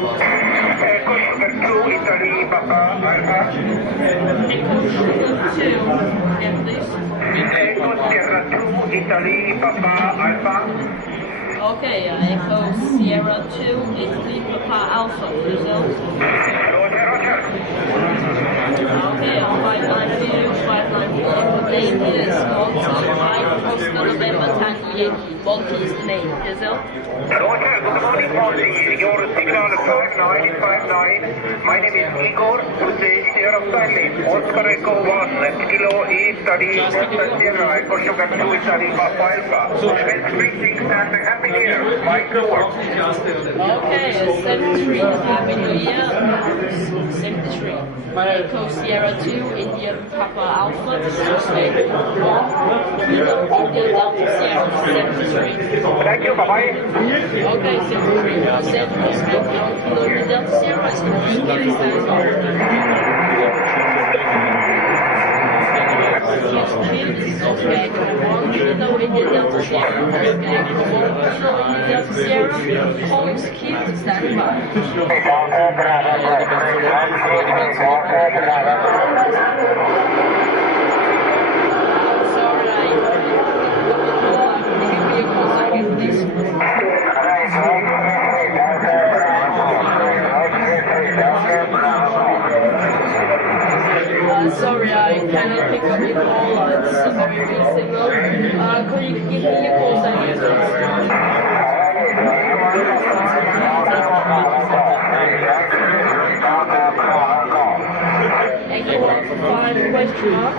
Echo Sugar 2, Italy, Papa, Alpha. Echo Sugar 2, again please. Echo Sierra 2, Italy, Papa, Alpha. Okay, Echo Sierra 2, Italy, Papa, Alpha, results. Roger, Roger. Okay, on 592, 594, name is Monty, 5 Oscar November Tango Yankee. Monty is the name, Giselle. Roger, good morning, Monty. Your signal 5959. My name is Igor, Tuesday, Sierra Stanley. Oscar Echo 1, Kilo Italy, Delta Sierra, Echo Sugar 2, Italy, Papa Alpha. Swiss greetings and Happy New Year. Michael Work. Okay, 73, Happy New Year. 73. Echo Sierra 2, India Papa Alpha, Tuesday 1, Kilo India Delta Sierra 73. Thank you, bye-bye. Okay, 73, Kilo India Delta Sierra is going to be getting Okay, come on, Kilo India Delta Sierra. Okay, come on, Kilo India Delta Sierra. Holmes Kilo, stand by. Sorry, I cannot pick up your call. It's a very weak signal. Could you give me your call sign, please? Echo Alpha 5, question mark.